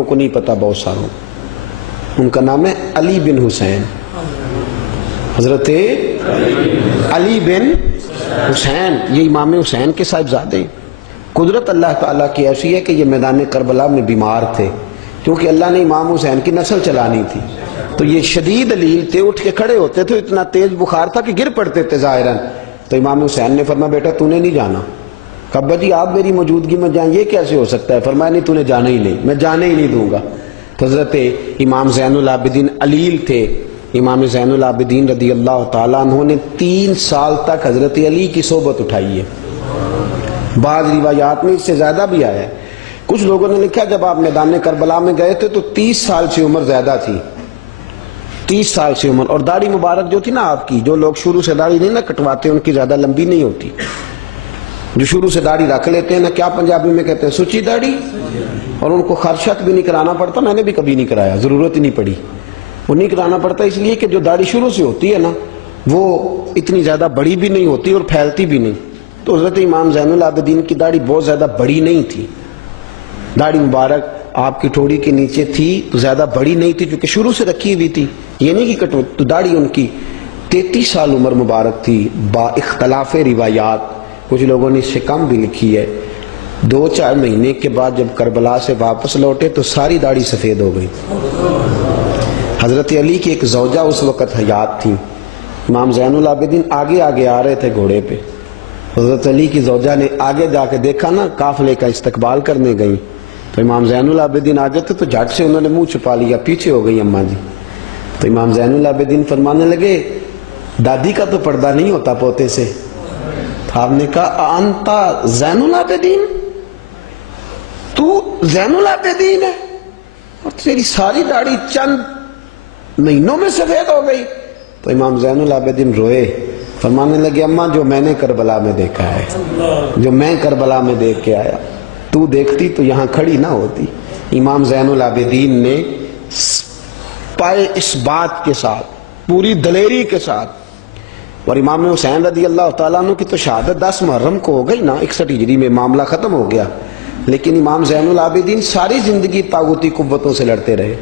لوگوں کو نہیں پتا، بہت ساروں، ان کا نام ہے علی بن حسین، حضرت علی بن حسین، یہ امام حسین کے صاحبزادے ہیں۔ قدرت اللہ تعالیٰ کی ایسی ہے کہ یہ میدان کربلا میں بیمار تھے، کیونکہ اللہ نے امام حسین کی نسل چلانی تھی، تو یہ شدید علیل تھے، اٹھ کے کھڑے ہوتے تھے، اتنا تیز بخار تھا کہ گر پڑتے تھے ظاہراً۔ تو امام حسین نے فرمایا بیٹا تو نے نہیں جانا۔ کہا ابا جی آپ میری موجودگی میں جائیں، یہ کیسے ہو سکتا ہے؟ فرمایا نہیں تو نے جانا ہی نہیں، میں جانے ہی نہیں دوں گا۔ تو حضرت امام زین العابدین علیل تھے، امام زین العابدین رضی اللہ تعالیٰ عنہ نے 3 سال تک حضرت علی کی صحبت اٹھائی ہے۔ بعض روایات میں اس سے زیادہ بھی آیا ہے۔ کچھ لوگوں نے لکھا جب آپ میدان کربلا میں گئے تھے تو 30 سال سے عمر زیادہ تھی، 30 سال سے عمر، اور داڑھی مبارک جو تھی نا آپ کی، جو لوگ شروع سے داڑھی نہیں نہ کٹواتے ان کی زیادہ لمبی نہیں ہوتی، جو شروع سے داڑھی رکھ لیتے ہیں نا، کیا پنجابی میں کہتے ہیں، سچی داڑھی، اور ان کو خرشت بھی نہیں کرانا پڑتا، میں نے بھی کبھی نہیں کرایا، ضرورت ہی نہیں پڑی، وہ نہیں کرانا پڑتا اس لیے کہ جو داڑھی شروع سے ہوتی ہے نا وہ اتنی زیادہ بڑی بھی نہیں ہوتی اور پھیلتی بھی نہیں۔ تو حضرت امام زین العابدین کی داڑھی بہت زیادہ بڑی نہیں تھی، داڑھی مبارک آپ کی ٹھوڑی کے نیچے تھی تو زیادہ بڑی نہیں تھی، کیونکہ شروع سے رکھی ہوئی تھی، یہ نہیں کہ کٹو، تو داڑھی ان کی 33 سال عمر مبارک تھی، با اختلاف روایات، کچھ لوگوں نے اس سے کم بھی لکھی ہے۔ 2-4 مہینے کے بعد جب کربلا سے واپس لوٹے تو ساری داڑھی سفید ہو گئی۔ حضرت علی کی ایک زوجہ اس وقت حیات تھی، امام زین العابدین آگے آگے آ رہے تھے گھوڑے پہ، حضرت علی کی زوجہ نے آگے جا کے دیکھا نا، قافلے کا استقبال کرنے گئی، تو امام زین العابدین آگے تھے تو جھٹ سے انہوں نے منہ چھپا لیا، پیچھے ہو گئی اماں جی۔ تو امام زین العابدین فرمانے لگے دادی کا تو پردہ نہیں ہوتا پوتے سے۔ آپ نے کہا انتا زین العابدین، تو زین العابدین ہے اور تیری ساری داڑھی چند مہینوں میں سفید ہو گئی؟ تو امام زین العابدین روئے، فرمانے لگے اماں جو میں نے کربلا میں دیکھا ہے، جو میں کربلا میں دیکھ کے آیا، تو دیکھتی تو یہاں کھڑی نہ ہوتی۔ امام زین العابدین نے پائے اس بات کے ساتھ، پوری دلیری کے ساتھ، اور امام حسین رضی اللہ تعالیٰ عنہ کی تو شہادت 10 محرم کو ہو گئی نا، 61 ہجری میں معاملہ ختم ہو گیا، لیکن امام زین العابدین ساری زندگی طاغوتی قوتوں سے لڑتے رہے۔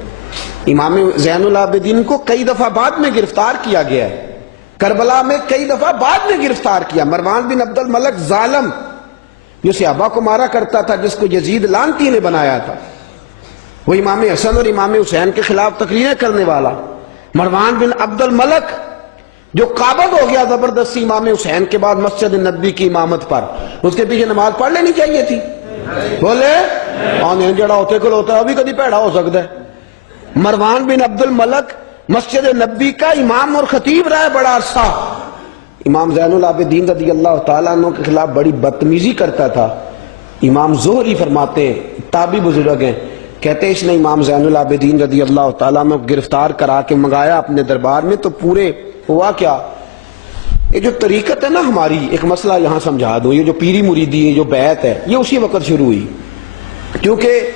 امام زین العابدین کو کئی دفعہ بعد میں گرفتار کیا گیا ہے، کربلا میں کئی دفعہ بعد میں گرفتار کیا۔ مروان بن عبد الملک ظالم جو صحابہ کو مارا کرتا تھا، جس کو یزید لعنتی نے بنایا تھا، وہ امام حسن اور امام حسین کے خلاف تقریریں کرنے والا مروان بن عبد الملک جو قابض ہو گیا زبردستی امام حسین کے بعد مسجد نبی کی امامت پر، اس کے پیچھے نماز پڑھ لینی چاہیے تھی، بولے آنے جڑا ہوتے کل ہوتا ہے ابھی کدی پیڑا ہو سکتا ہے۔ مروان بن عبد الملک مسجد نبی کا امام اور خطیب رہا ہے بڑا عرصہ، امام زین العابدین رضی اللہ تعالیٰ عنہ کے خلاف بڑی بدتمیزی کرتا تھا۔ امام زہری فرماتے ہیں، تابعی بزرگ ہیں، کہتے ہیں اس نے امام زین العابدین رضی اللہ تعالیٰ عنہ گرفتار کرا کے منگایا اپنے دربار میں، تو پورے ہوا کیا، یہ جو طریقت ہے نا ہماری، ایک مسئلہ یہاں سمجھا دوں، یہ جو پیری مریدی ہے، جو بیعت ہے، یہ اسی وقت شروع ہوئی، کیونکہ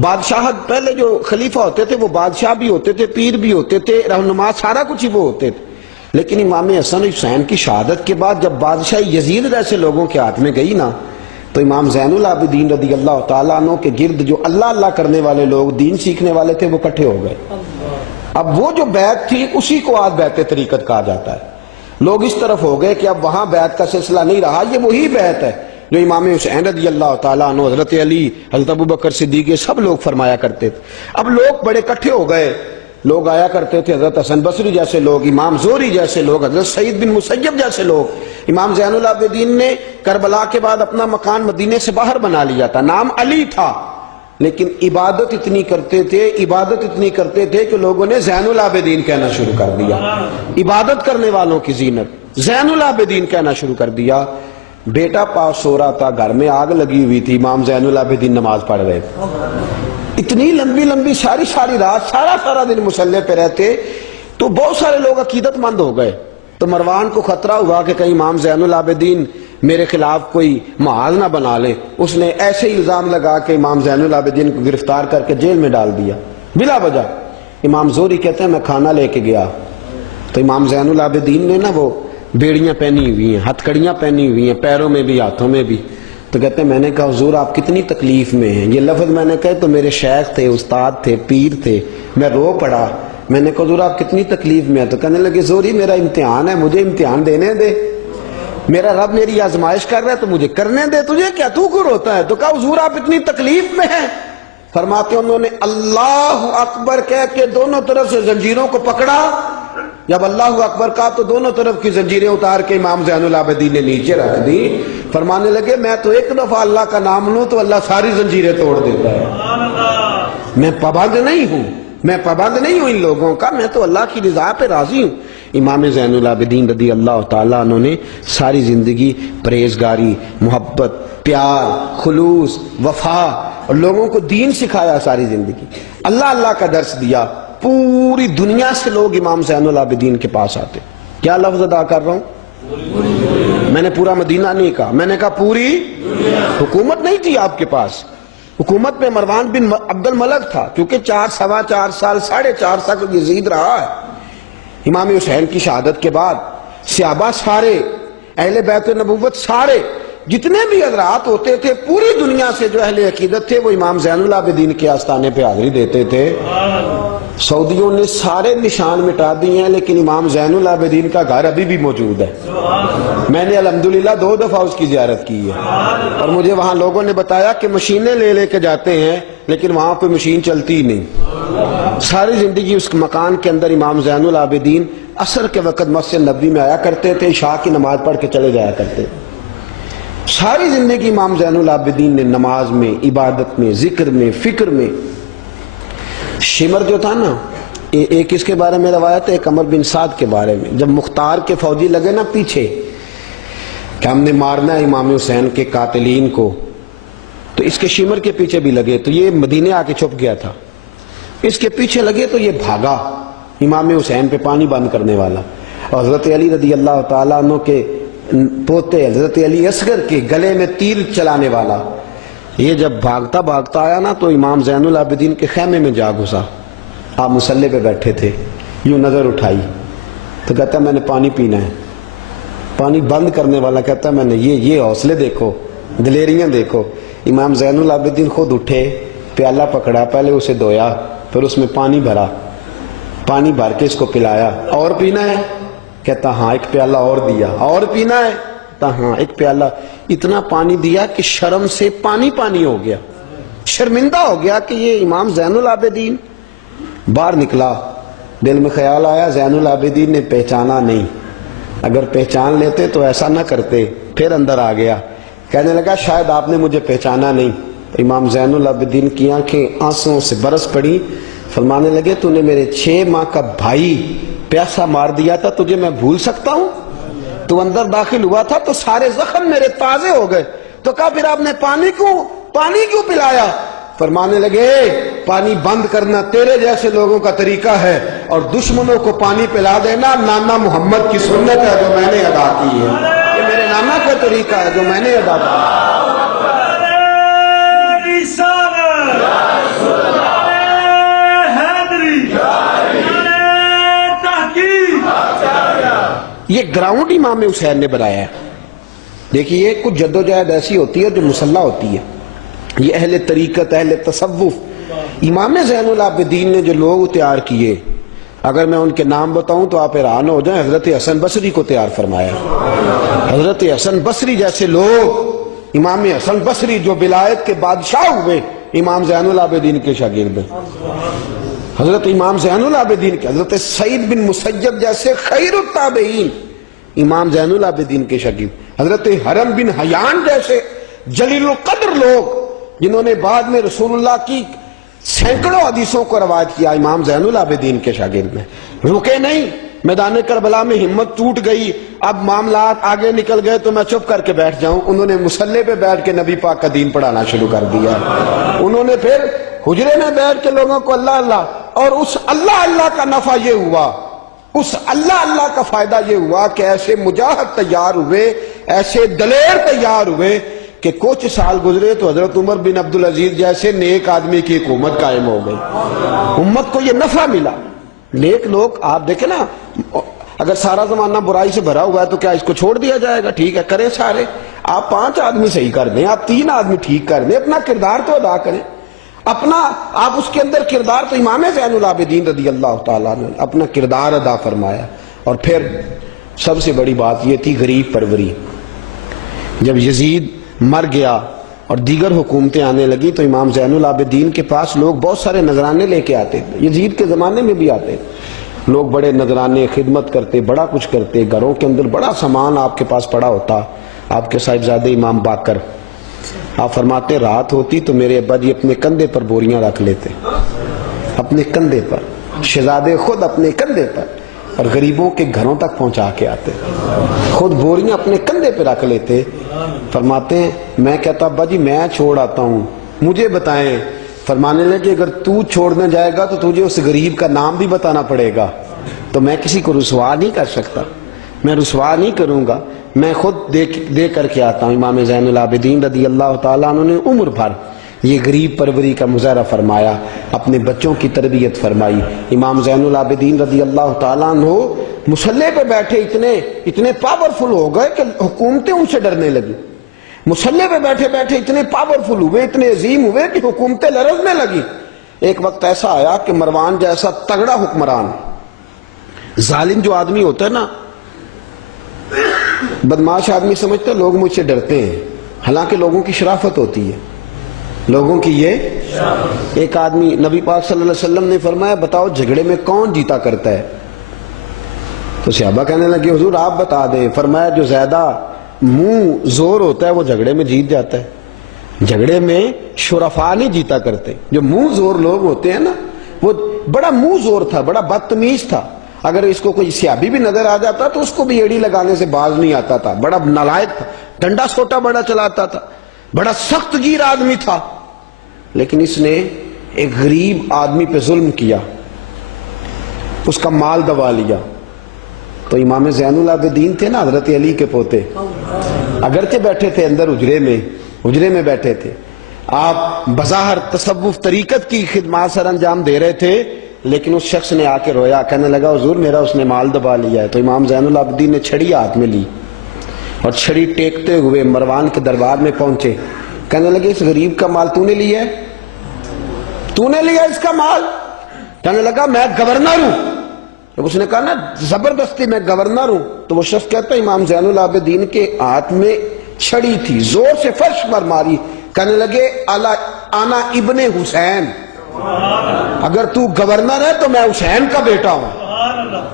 بادشاہت پہلے جو خلیفہ ہوتے تھے وہ بادشاہ بھی ہوتے تھے، پیر بھی ہوتے تھے، رہنما، سارا کچھ ہی وہ ہوتے تھے، لیکن امام حسن حسین کی شہادت کے بعد جب بادشاہی یزید جیسے لوگوں کے ہاتھ میں گئی نا، تو امام زین العابدین رضی اللہ تعالیٰ عنہ کے گرد جو اللہ اللہ کرنے والے لوگ، دین سیکھنے والے تھے، وہ اکٹھے ہو گئے۔ اب وہ جو بیعت تھی اسی کو آج بیعت طریقت کہا جاتا ہے۔ لوگ اس طرف ہو گئے کہ اب وہاں بیعت کا سلسلہ نہیں رہا، یہ وہی بیعت ہے جو امام حسین رضی اللہ تعالیٰ عنہ، حضرت علی، حضرت ابوبکر صدیق، سب لوگ فرمایا کرتے تھے۔ اب لوگ بڑے اکٹھے ہو گئے، لوگ آیا کرتے تھے، حضرت حسن بصری جیسے لوگ، امام زہری جیسے لوگ، حضرت سعید بن مسیب جیسے لوگ۔ امام زین العابدین نے کربلا کے بعد اپنا مکان مدینے سے باہر بنا لیا تھا، نام علی تھا، لیکن عبادت اتنی کرتے تھے کہ لوگوں نے زین العابدین کہنا شروع کر دیا، عبادت کرنے والوں کی زینت زین العابدین کہنا شروع کر دیا۔ بیٹا پاس سو رہا تھا، گھر میں آگ لگی ہوئی تھی، امام زین العابدین نماز پڑھ رہے تھے، اتنی لمبی لمبی ساری رات سارا دن مصلی پہ رہتے، تو بہت سارے لوگ عقیدت مند ہو گئے۔ تو مروان کو خطرہ ہوا کہ کہیں امام زین العابدین میرے خلاف کوئی محاذ نہ بنا لے، اس نے ایسے ہی الزام لگا کے امام زین العابدین کو گرفتار کر کے جیل میں ڈال دیا بلا وجہ۔ امام زہری کہتے ہیں میں کھانا لے کے گیا تو امام زین العابدین نے نا وہ بیڑیاں پہنی ہوئی ہیں، ہتھ کڑیاں پہنی ہوئی ہیں، پیروں میں بھی ہاتھوں میں بھی، تو کہتے ہیں میں نے کہا حضور آپ کتنی تکلیف میں ہیں؟ یہ لفظ میں نے کہے تو میرے شیخ تھے، استاد تھے، پیر تھے، میں رو پڑا. میں نے کہا حضور آپ کتنی تکلیف میں ہیں؟ تو کہنے لگے زوری میرا امتحان ہے، مجھے امتحان دینے دے، میرا رب میری آزمائش کر رہا ہے تو مجھے کرنے دے، تجھے کیا، تو کیوں روتا ہے؟ تو کہا حضور آپ اتنی تکلیف میں ہیں. فرماتے ہیں انہوں نے اللہ اکبر کہہ کے دونوں طرف سے زنجیروں کو پکڑا. جب اللہ اکبر کہا تو دونوں طرف کی زنجیریں اتار کے امام زین العابدین نے نیچے رکھ دی. فرمانے لگے میں تو ایک دفعہ اللہ کا نام لوں تو اللہ ساری زنجیریں توڑ دیتا ہے. میں پابند نہیں ہوں، میں پابند نہیں ہوں ان لوگوں کا، میں تو اللہ کی رضا پہ راضی ہوں. امام زین العابدین رضی اللہ تعالیٰ عنہ نے ساری زندگی پرہیزگاری، محبت، پیار، خلوص، وفا اور لوگوں کو دین سکھایا. ساری زندگی اللہ کا درس دیا. پوری دنیا سے لوگ امام زین العابدین کے پاس آتے. کیا لفظ ادا کر رہا ہوں؟ میں نے پورا مدینہ نہیں کہا، میں نے کہا پوری حکومت نہیں تھی آپ کے پاس. حکومت میں مروان بن عبد الملک تھا، کیونکہ 4 سال 4.5 سال یزید رہا ہے. امام حسین کی شہادت کے بعد صحابہ سارے، اہل بیت نبوت سارے، جتنے بھی حضرات ہوتے تھے پوری دنیا سے جو اہل عقیدت تھے وہ امام زین العابدین کے آستانے پہ حاضری دیتے تھے. سعودیوں نے سارے نشان مٹا دیے ہیں لیکن امام زین العابدین کا گھر ابھی بھی موجود ہے. میں نے الحمدللہ 2 دفعہ اس کی زیارت کی ہے اور مجھے وہاں لوگوں نے بتایا کہ مشینیں لے کے جاتے ہیں لیکن وہاں کوئی مشین چلتی ہی نہیں. ساری زندگی اس مکان کے اندر امام زین العابدین عصر کے وقت مسجد نبوی میں آیا کرتے تھے، عشاء کی نماز پڑھ کے چلے جایا کرتے. ساری زندگی امام زین العابدین نے نماز میں، عبادت میں، ذکر میں، فکر میں. شمر جو تھا نا، ایک اس کے بارے میں روایت ہے، ایک عمر بن سعد کے بارے میں. جب مختار کے فوجی لگے نا پیچھے کہ ہم نے مارنا ہے امام حسین کے قاتلین کو، تو اس کے شمر کے پیچھے بھی لگے تو یہ مدینے آ کے چھپ گیا تھا. اس کے پیچھے لگے تو یہ بھاگا، امام حسین پہ پانی بند کرنے والا. اور حضرت علی رضی اللہ تعالیٰ عنہ کے پوتے حضرت علی اصغر کے گلے میں تیر چلانے والا. یہ جب بھاگتا بھاگتا آیا نا تو امام زین العابدین کے خیمے میں جا گھسا. آپ مصلے پہ بیٹھے تھے، یوں نظر اٹھائی تو کہتا میں نے پانی پینا ہے. پانی بند کرنے والا کہتا میں نے یہ حوصلے دیکھو، دلیریاں دیکھو. امام زین العابدین خود اٹھے، پیالہ پکڑا، پہلے اسے دھویا، پھر اس میں پانی بھرا، پانی بھر کے اس کو پلایا. اور پینا ہے؟ کہتا ہاں. ایک پیالہ اور دیا. اور پینا ہے؟ کہتا ہاں. ایک پیالہ. اتنا پانی دیا کہ شرم سے پانی ہو گیا، شرمندہ ہو گیا کہ یہ امام زین العابدین. باہر نکلا، دل میں خیال آیا زین العابدین نے پہچانا نہیں، اگر پہچان لیتے تو ایسا نہ کرتے. پھر اندر آ گیا، کہنے لگا شاید آپ نے مجھے پہچانا نہیں. امام زین العابدین کی آنکھیں آنسوں سے برس پڑی. فرمانے لگے تو نے میرے 6 ماہ کا بھائی پیاسا مار دیا تھا، تجھے میں بھول سکتا ہوں؟ تو اندر داخل ہوا تھا تو سارے زخم میرے تازے ہو گئے. تو کہا پھر آپ نے پانی کیوں پلایا؟ فرمانے لگے پانی بند کرنا تیرے جیسے لوگوں کا طریقہ ہے اور دشمنوں کو پانی پلا دینا نانا محمد کی سنت ہے جو میں نے ادا کی ہے. یہ میرے نانا کا طریقہ ہے جو میں نے ادا کیا. یہ گراؤنڈ امام حسین نے بنایا ہے. دیکھیے کچھ جدوجہد ایسی ہوتی ہے جو مسلح ہوتی ہے. یہ اہل طریقت، اہل تصوف، امام زین العابدین نے جو لوگ تیار کیے، اگر میں ان کے نام بتاؤں تو آپ حیران ہو جائیں. حضرت حسن بصری کو تیار فرمایا. حضرت حسن بصری جیسے لوگ، امام حسن بصری جو ولایت کے بادشاہ ہوئے، امام زین العابدین کے شاگرد. حضرت امام زین العابدین کے، حضرت سعید بن مسیب جیسے خیر التابعین امام زین العابدین کے شاگرد. حضرت حرم بن حیان جیسے جلیل القدر لوگ جنہوں نے بعد میں رسول اللہ کی سینکڑوں حدیثوں کو روایت کیا، امام زین العابدین کے شاگرد میں. رکے نہیں، میدان کربلا میں ہمت ٹوٹ گئی، اب معاملات آگے نکل گئے تو میں چپ کر کے بیٹھ جاؤں. انہوں نے مصلے پہ بیٹھ کے نبی پاک کا دین پڑھانا شروع کر دیا. انہوں نے پھر حجرے میں بیٹھ کے لوگوں کو اللہ اللہ، اور اس اللہ کا نفع یہ ہوا، اس اللہ کا فائدہ یہ ہوا کہ ایسے مجاہد تیار ہوئے، ایسے دلیر تیار ہوئے کہ کچھ سال گزرے تو حضرت عمر بن عبدالعزیز جیسے نیک آدمی کی حکومت قائم ہو گئی. امت کو یہ نفع ملا. نیک لوگ آپ دیکھیں نا، اگر سارا زمانہ برائی سے بھرا ہوا ہے تو کیا اس کو چھوڑ دیا جائے گا؟ ٹھیک ہے کریں سارے. آپ 5 آدمی صحیح کر دیں، آپ 3 آدمی ٹھیک کر دیں، اپنا کردار تو ادا کریں، اپنا آپ اس کے اندر کردار، تو امام زین العابدین رضی اللہ تعالیٰ نے اپنا کردار ادا فرمایا۔ اور پھر سب سے بڑی بات یہ تھی غریب پروری۔ جب یزید مر گیا اور دیگر حکومتیں آنے لگی تو امام زین العابدین کے پاس لوگ بہت سارے نذرانے لے کے آتے تھے، یزید کے زمانے میں بھی آتے تھے لوگ، بڑے نذرانے خدمت کرتے، بڑا کچھ کرتے، گھروں کے اندر بڑا سامان آپ کے پاس پڑا ہوتا۔ آپ کے صاحبزادے امام باقر، آپ فرماتے رات ہوتی تو میرے ابا جی اپنے کندھے پر بوریاں رکھ لیتے، اپنے کندھے پر، شہزادے خود اپنے کندھے پر، اور غریبوں کے گھروں تک پہنچا کے آتے، خود بوریاں اپنے کندھے پہ رکھ لیتے۔ فرماتے ہیں میں کہتا ابا جی میں چھوڑ آتا ہوں، مجھے بتائیں۔ فرمانے لگے اگر تو چھوڑنے جائے گا تو تجھے اس غریب کا نام بھی بتانا پڑے گا، تو میں کسی کو رسوا نہیں کر سکتا، میں رسوا نہیں کروں گا، میں خود دے کر کے آتا ہوں۔ امام زین العابدین رضی اللہ تعالیٰ عنہ نے عمر بھر یہ غریب پروری کا مظاہرہ فرمایا، اپنے بچوں کی تربیت فرمائی۔ امام زین العابدین رضی اللہ تعالیٰ عنہ مصلے پہ بیٹھے اتنے پاورفل ہو گئے کہ حکومتیں ان سے ڈرنے لگی، مصلے پہ بیٹھے بیٹھے اتنے پاورفل ہوئے، اتنے عظیم ہوئے کہ حکومتیں لرزنے لگی۔ ایک وقت ایسا آیا کہ مروان جیسا تگڑا حکمران، ظالم جو آدمی ہوتا ہے نا، بدماش آدمی سمجھتا ہے لوگ مجھ سے ڈرتے ہیں، حالانکہ لوگوں کی شرافت ہوتی ہے، لوگوں کی یہ ایک آدمی، نبی پاک صلی اللہ علیہ وسلم نے فرمایا بتاؤ جھگڑے میں کون جیتا کرتا ہے؟ تو صحابہ کہنے لگے حضور آپ بتا دیں۔ فرمایا جو زیادہ منہ زور ہوتا ہے وہ جھگڑے میں جیت جاتا ہے، جھگڑے میں شرفا نہیں جیتا کرتے، جو منہ زور لوگ ہوتے ہیں نا، وہ بڑا منہ زور تھا، بڑا بدتمیز تھا، اگر اس کو کوئی سیابی بھی نظر آ جاتا تو اس کو بھی ایڑی لگانے سے باز نہیں آتا تھا، بڑا نالائق تھا، ڈنڈا سوٹا بڑا چلاتا تھا، بڑا سخت گیر آدمی تھا، لیکن اس نے ایک غریب آدمی پہ ظلم کیا، اس کا مال دبا لیا۔ تو امام زین العابدین تھے نا حضرت علی کے پوتے، اگرچہ بیٹھے تھے اندر حجرے میں بیٹھے تھے، آپ بظاہر تصوف طریقت کی خدمات سر انجام دے رہے تھے، لیکن اس شخص نے آ کے رویا، کہنے لگا حضور میرا اس نے مال دبا لیا ہے۔ تو امام زین العابدین نے چھڑی ہاتھ میں لی اور چھڑی ٹیکتے ہوئے مروان کے دربار میں پہنچے، کہنے لگے اس غریب کا مال تو نے لیا ہے؟ تو نے لیا اس کا مال؟ کہنے لگا میں گورنر ہوں۔ جب اس نے کہا نا زبردستی میں گورنر ہوں، تو وہ شخص کہتا ہے امام زین العابدین کے ہاتھ میں چھڑی تھی، زور سے فرش پر ماری، کہنے لگے انا ابن حسین، اگر تو گورنر ہے تو میں حسین کا بیٹا ہوں،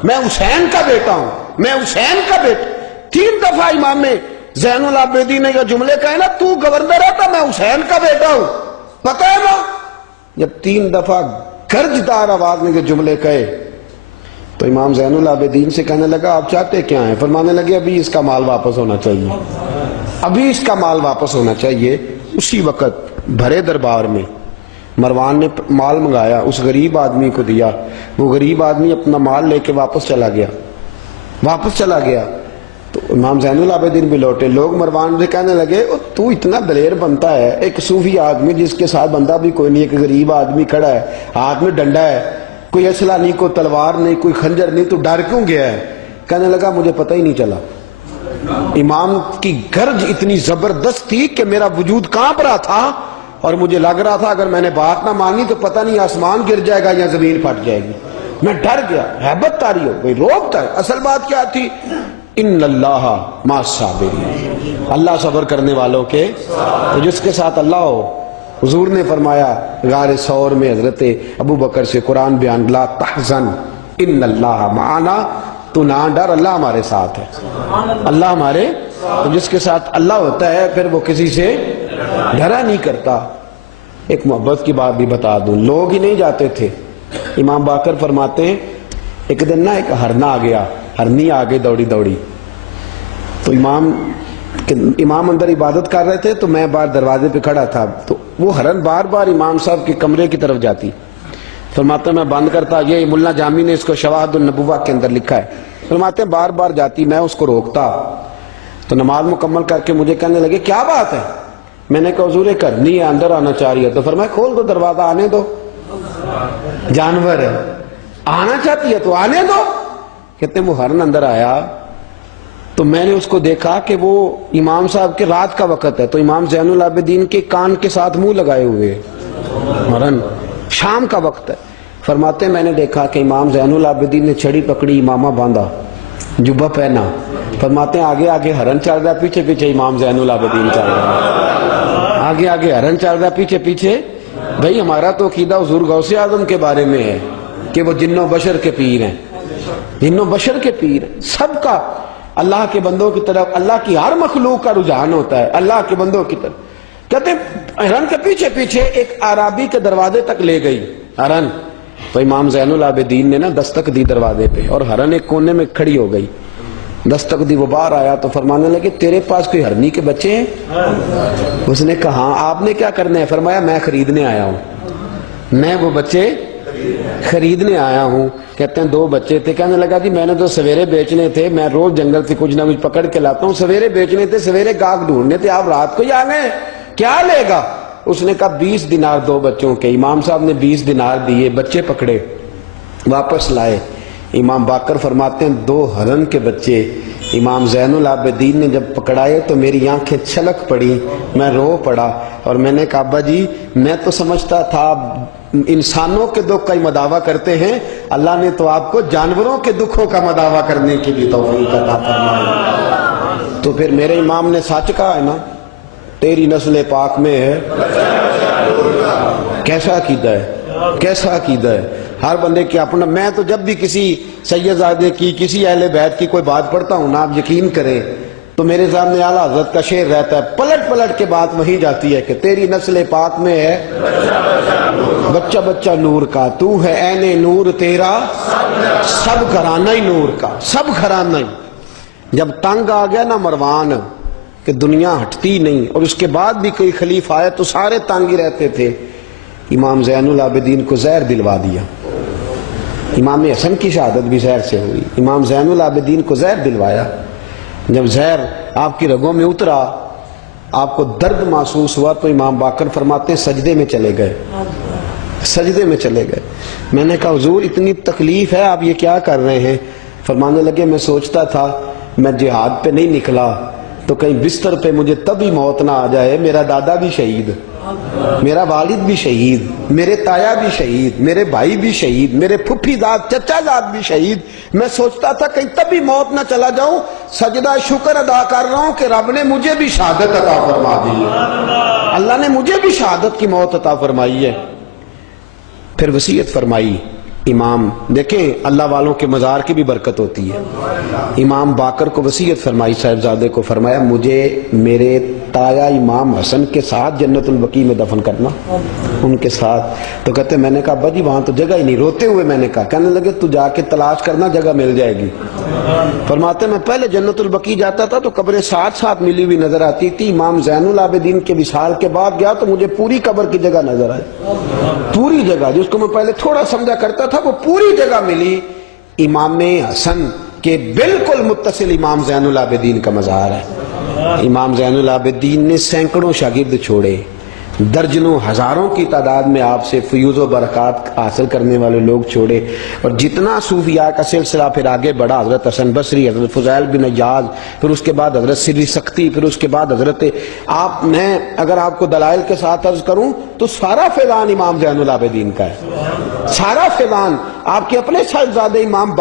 میں حسین کا بیٹا ہوں، میں حسین کا بیٹا۔ 3 دفعہ امام زین العابدین نے یہ جملے کہے نا تو گورنر ہے تو میں حسین کا بیٹا ہوں، پتہ ہے نا؟ جب 3 دفعہ گرجدار آواز میں یہ جملے کہے تو امام زین العابدین سے کہنے لگا آپ چاہتے کیا ہیں؟ فرمانے لگے ابھی اس کا مال واپس ہونا چاہیے، ابھی اس کا مال واپس ہونا چاہیے۔ اسی وقت بھرے دربار میں مروان نے مال منگایا، اس غریب آدمی کو دیا، وہ غریب آدمی اپنا مال لے کے واپس چلا گیا۔ تو امام زین العابدین بھی لوٹے، لوگ مروان سے کہنے لگے تو اتنا دلیر بنتا ہے، ایک صوفی آدمی جس کے ساتھ بندہ بھی کوئی نہیں، ایک غریب آدمی کھڑا ہے، ہاتھ میں ڈنڈا ہے، کوئی اسلحہ نہیں، کوئی تلوار نہیں، کوئی خنجر نہیں، تو ڈر کیوں گیا ہے؟ کہنے لگا مجھے پتہ ہی نہیں چلا۔ امام کی گرج اتنی زبردست تھی کہ میرا وجود کانپ رہا تھا، اور مجھے لگ رہا تھا اگر میں نے بات نہ مانی تو پتہ نہیں آسمان گر جائے گا یا زمین پھٹ جائے گی، میں ڈر گیا، ہیبت تاری ہو گئی، روب تھا۔ اصل بات کیا تھی؟ ان اللہ مع الصابرین، اللہ صبر کرنے والوں کے، تو جس کے ساتھ اللہ ہو۔ حضور نے فرمایا غار ثور میں حضرت ابو بکر سے قرآن بیان، لا تحزن ان اللہ معنا، تو نہ ڈر، اللہ ہمارے ساتھ ہے، اللہ ہمارے، تو جس کے ساتھ اللہ ہوتا ہے پھر وہ کسی سے ڈرا نہیں کرتا۔ ایک محبت کی بات بھی بتا دوں، لوگ ہی نہیں جاتے تھے۔ امام باقر فرماتے ہیں ایک دن نا ایک ہرنا آ گیا، ہرنی آ گئی دوڑی دوڑی، تو امام اندر عبادت کر رہے تھے تو میں باہر دروازے پہ کھڑا تھا، تو وہ ہرن بار بار امام صاحب کے کمرے کی طرف جاتی، فرماتے ہیں میں بند کرتا، یہ ملا جامی نے اس کو شواہد النبوہ کے اندر لکھا ہے، فرماتے ہیں بار بار جاتی، میں اس کو روکتا، تو نماز مکمل کر کے مجھے کہنے لگے کیا بات ہے؟ میں نے کہا حضور کرنی ہے، اندر آنا چاہ رہی ہے، تو فرمایا کھول دو دروازہ، آنے دو، جانور ہے، آنا چاہتی ہے تو آنے دو۔ کہتے ہیں وہ ہرن اندر آیا، تو میں نے اس کو دیکھا کہ وہ امام صاحب کے رات کا وقت ہے، تو امام زین العابدین کے کان کے ساتھ منہ لگائے ہوئے، مرن شام کا وقت ہے۔ فرماتے ہیں میں نے دیکھا کہ امام زین العابدین نے چھڑی پکڑی، امامہ باندھا، جبہ پہنا، فرماتے ہیں آگے آگے ہرن چل رہا ہے، پیچھے پیچھے امام زین العابدین چل رہا ہے، آگے آگے ہرن چل رہا ہے، پیچھے پیچھے۔ بھئی ہمارا تو عقیدہ حضور غوث اعظم کے بارے میں ہے کہ وہ جن و بشر کے پیر ہیں، جن و بشر کے پیر ہیں، سب کا اللہ کے بندوں کی طرف، اللہ کی ہر مخلوق کا رجحان ہوتا ہے اللہ کے بندوں کی طرف۔ کہتے ہیں ہرن کے پیچھے پیچھے ایک عرابی کے دروازے تک لے گئی ہرن، تو امام زین العابدین نے نا دستک دی دروازے پہ، اور ہرن ایک کونے میں کھڑی ہو گئی، دستک دی، وہ باہر آیا تو فرمانے لگے تیرے پاس کوئی ہرنی کے بچے ہیں؟ اس نے کہا ہاں، آپ نے کیا کرنا ہے؟ فرمایا میں خریدنے آیا ہوں، میں وہ بچے خریدنے آیا ہوں۔ کہتے ہیں 2 بچے تھے، کہنے لگا جی میں نے تو سویرے بیچنے تھے، میں روز جنگل سے کچھ نہ کچھ پکڑ کے لاتا ہوں، سویرے بیچنے تھے، سویرے گاہک ڈھونڈنے تھے، آپ رات کو ہی آ گئے، کیا لے گا؟ اس نے کہا 20 دینار 2 بچوں کے۔ امام صاحب نے 20 دینار دیے، بچے پکڑے، واپس لائے۔ امام باقر فرماتے ہیں 2 ہرن کے بچے امام زین العابدین نے جب پکڑائے تو میری آنکھیں چھلک پڑی، میں رو پڑا، اور میں نے کہا ابا جی میں تو سمجھتا تھا انسانوں کے دکھ کا ہی مداوع کرتے ہیں، اللہ نے تو آپ کو جانوروں کے دکھوں کا مداوع کرنے کی بھی توفیق عطا فرمائی۔ تو پھر میرے امام نے سچ کہا ہے نا، تیری نسل پاک میں ہے۔ کیسا عقیدہ ہے، کیسا عقیدہ ہے، ہر بندے کی اپنا۔ میں تو جب بھی کسی سید زادے کی، کسی اہل بیت کی کوئی بات پڑھتا ہوں نا، آپ یقین کریں تو میرے سامنے اعلیٰ حضرت کا شعر رہتا ہے، پلٹ پلٹ کے بات وہی جاتی ہے کہ تیری نسل پاک میں ہے بچہ بچہ نور کا، تو ہے عین نور تیرا سب گھرانہ ہی نور کا، سب گھرانہ ہی۔ جب تنگ آ گیا نا مروان کہ دنیا ہٹتی نہیں، اور اس کے بعد بھی کوئی خلیفہ آئے تو سارے تنگ ہی رہتے تھے، امام زین العابدین کو زہر دلوا دیا۔ امام حسن کی شہادت بھی زہر سے ہوئی، امام زین العابدین کو زہر دلوایا۔ جب زہر آپ کی رگوں میں اترا، آپ کو درد محسوس ہوا، تو امام باقر فرماتے ہیں سجدے میں چلے گئے، سجدے میں چلے گئے۔ میں نے کہا حضور اتنی تکلیف ہے، آپ یہ کیا کر رہے ہیں؟ فرمانے لگے میں سوچتا تھا میں جہاد پہ نہیں نکلا تو کہیں بستر پہ مجھے تبھی موت نہ آ جائے، میرا دادا بھی شہید، میرا والد بھی شہید، میرے تایا بھی شہید، میرے بھائی بھی شہید، میرے پھپھی زاد چچا زاد بھی شہید، میں سوچتا تھا کہیں تبھی موت نہ چلا جاؤں، سجدہ شکر ادا کر رہا ہوں کہ رب نے مجھے بھی شہادت عطا فرما دی ہے، اللہ نے مجھے بھی شہادت کی موت عطا فرمائی ہے۔ پھر وصیت فرمائی امام، دیکھیں اللہ والوں کے مزار کی بھی برکت ہوتی ہے۔ امام باقر کو وصیت فرمائی صاحبزادے کو، فرمایا مجھے میرے تایا امام حسن کے ساتھ جنت البقیع میں دفن کرنا، ان کے ساتھ۔ تو کہتے میں نے کہا ابا جی وہاں تو جگہ ہی نہیں، روتے ہوئے میں نے کہا، کہنے لگے تو جا کے تلاش کرنا، جگہ مل جائے گی۔ فرماتے میں پہلے جنت البقیع جاتا تھا تو قبریں ساتھ ساتھ ملی ہوئی نظر آتی تھی، امام زین العابدین کے وصال کے بعد گیا تو مجھے پوری قبر کی جگہ نظر آئی، پوری جگہ جس کو میں پہلے تھوڑا سمجھا کرتا تھا وہ پوری جگہ ملی۔ امام حسن کے بالکل متصل امام زین العابدین کا مزار ہے۔ امام زین العابدین نے سینکڑوں شاگرد چھوڑے، درجنوں ہزاروں کی تعداد میں آپ سے فیوز و برکات حاصل کرنے والے لوگ چھوڑے، اور جتنا صوفیاء کا سلسلہ پھر آگے بڑھا، حضرت حسن بصری، حضرت فضیل بن عیاض، پھر اس کے بعد حضرت سری سختی، پھر اس کے بعد حضرت میں اگر آپ کو دلائل کے ساتھ عرض کروں تو سارا فیضان امام زین العابدین کا ہے، سارا فیضان آپ کے اپنے صاحبزادے امام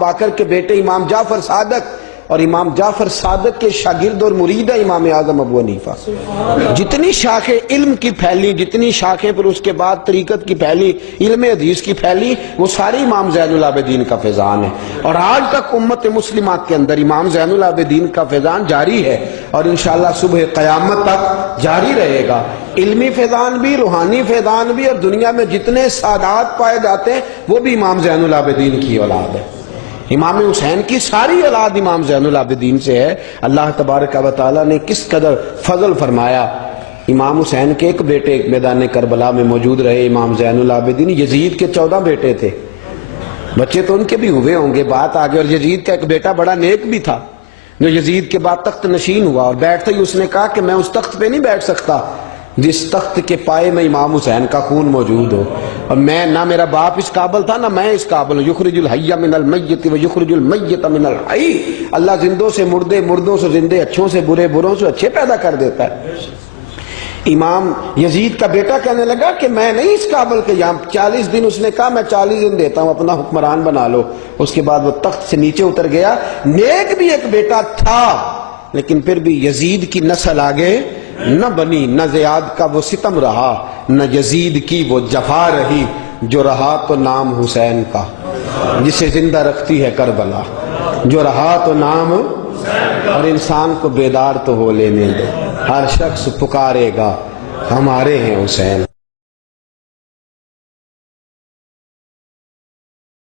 باقر کے بیٹے امام جعفر صادق اور امام جعفر صادق کے شاگرد اور مرید ہے امام اعظم ابو حنیفہ۔ جتنی شاخیں علم کی پھیلی، جتنی شاخیں پھر اس کے بعد طریقت کی پھیلی، علم حدیث کی پھیلی، وہ ساری امام زین العابدین کا فیضان ہے، اور آج تک امت مسلمہ کے اندر امام زین العابدین کا فیضان جاری ہے، اور انشاءاللہ صبح قیامت تک جاری رہے گا۔ علمی فیضان بھی، روحانی فیضان بھی، اور دنیا میں جتنے سعادات پائے جاتے ہیں وہ بھی امام زین العابدین کی اولاد ہے۔ امام حسین کی ساری اولاد امام زین العابدین سے ہے۔ اللہ تبارک و تعالیٰ نے کس قدر فضل فرمایا۔ امام حسین کے ایک بیٹے میدان کربلا میں موجود رہے، امام زین العابدین۔ یزید کے 14 بیٹے تھے، بچے تو ان کے بھی ہوئے ہوں گے، بات آگے۔ اور یزید کا ایک بیٹا بڑا نیک بھی تھا جو یزید کے بعد تخت نشین ہوا، اور بیٹھتے ہی اس نے کہا کہ میں اس تخت پہ نہیں بیٹھ سکتا جس تخت کے پائے میں امام حسین کا خون موجود ہو، اور میں نہ میرا باپ اس قابل تھا نہ میں اس قابل ہوں. یخرج الحی من المیت و یخرج المیت من الحی. اللہ زندوں سے مردے، مردوں سے زندے، اچھوں سے برے، بروں سے اچھے پیدا کر دیتا ہے. امام یزید کا بیٹا کہنے لگا کہ میں نہیں اس قابل کہ یہاں 40 دن، اس نے کہا میں 40 دن دیتا ہوں، اپنا حکمران بنا لو. اس کے بعد وہ تخت سے نیچے اتر گیا. نیک بھی ایک بیٹا تھا لیکن پھر بھی یزید کی نسل آگے نہ بنی. نہ زیاد کا وہ ستم رہا، نہ یزید کی وہ جفا رہی. جو رہا تو نام حسین کا، جسے زندہ رکھتی ہے کربلا. جو رہا تو نام، اور انسان کو بیدار تو ہو لینے دو. ہر شخص پکارے گا ہمارے ہیں حسین.